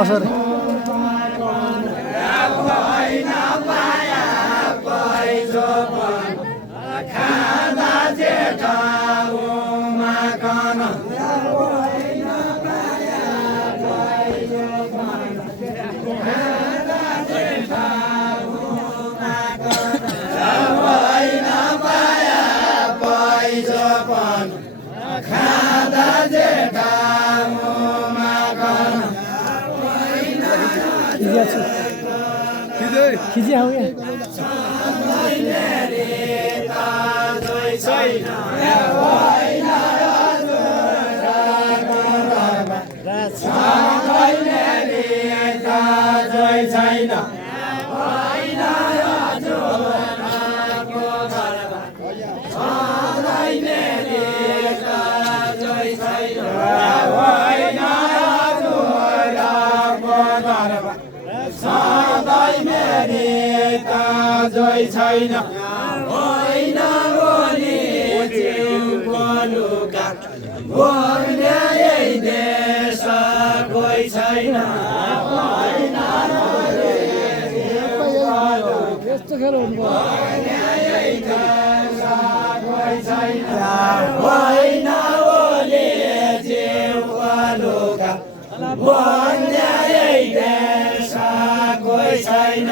बसर खिचिया हो क्या जय छैन होइन गोली जिउका बोल्ने यही देश कोही छैन होइन गोली बोल्ने यही देश कोही छैन होइन गोली जिउका बोल्ने यही देश कोही छैन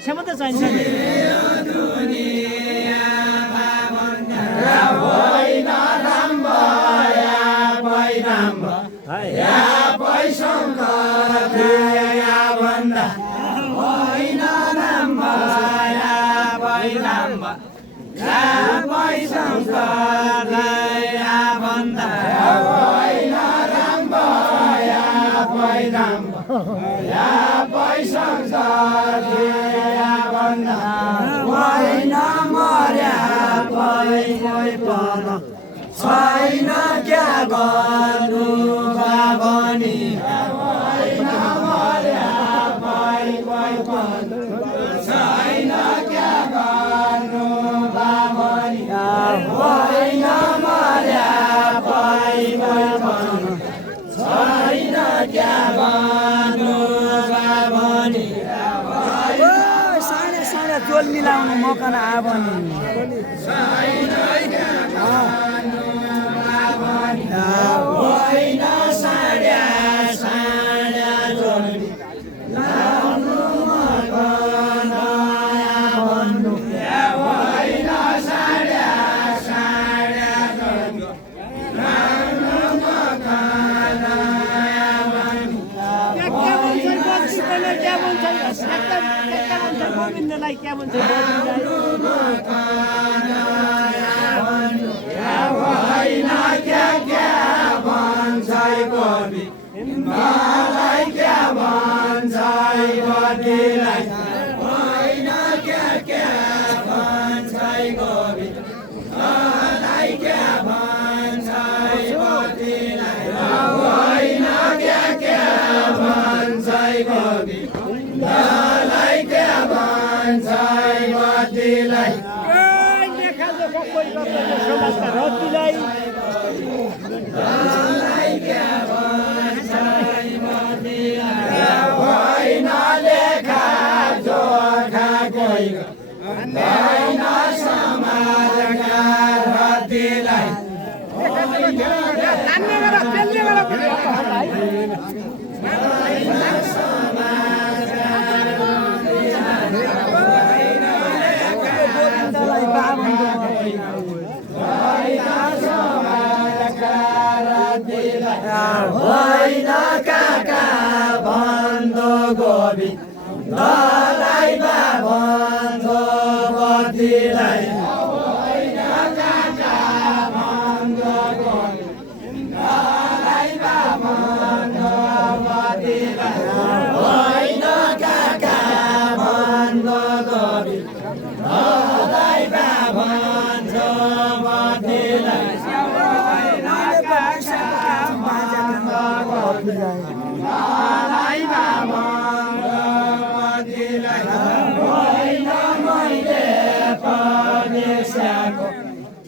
क्षमता चाहिन्छ नि छैन क्या गर्नु बाबनी होइन मर्या छैन क्या गर्नु बाबनी होइन मर्या छैन क्या गर्नु बाबनी साढे साढे चोल मिला लाउने मकन आबनी होइन साड्या साड्या जोडी लाउनु मकन आबनु होइन साड्या साड्या जोडी लाउनु मकन आबनु गोविन्दलाई क्या भन्छ गोविन्दलाई होइन क्या क्या भन्छ गोबी मलाई क्या भन्छ गोबीलाई होइन क्या क्या भन्छ गोबी मलाई क्या भन्छ गोबीलाई होइन क्या क्या भन्छ गोबी मलाई क्या भन्छ गोबीलाई होइन लेखा जोखा कोही होइन समाजका रतिलाई होइन काका बन्धो गोबी दलाई बा बन्धो बतीलाई होइन काका बन्धो गोबी दलाई बा बन्धो बतीलाई होइन काका बन्धो गोबी दलाई बा बन्धो बतीलाई होइन मैले पदेशको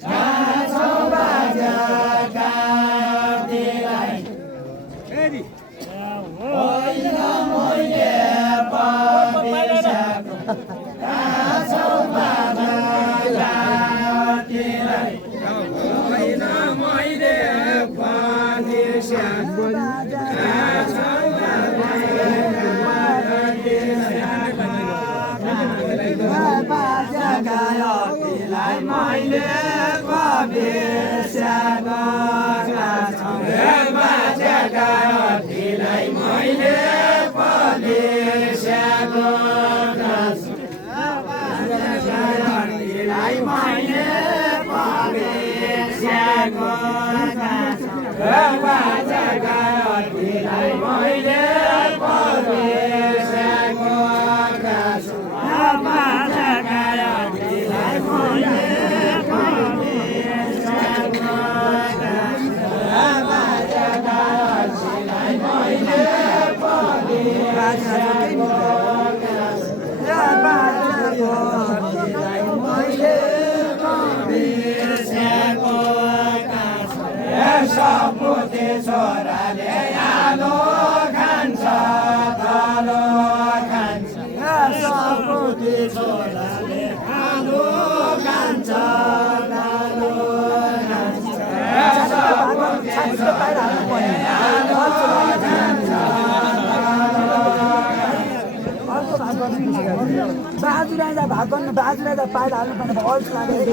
छाछो बाजाका दिलाई होइन मैले पदेशको छाछो बाजाका दिलाई होइन मैले पदेशको मैले पदेशको बाजाकालाई मैले पदेशको बाजाकालाई मैले पदेशको बाजाकालाई मैले पदेशको सपुते छोराले आलो खान्छ तलो खान्छ सपुते छोराले आलो खान्छ तलो खान्छ सपुते छोराले आलो खान्छ बाजुराजा भाग गर्नु बाजुराजा पाइला हाल्नु पर्ने अल्छी लाग्यो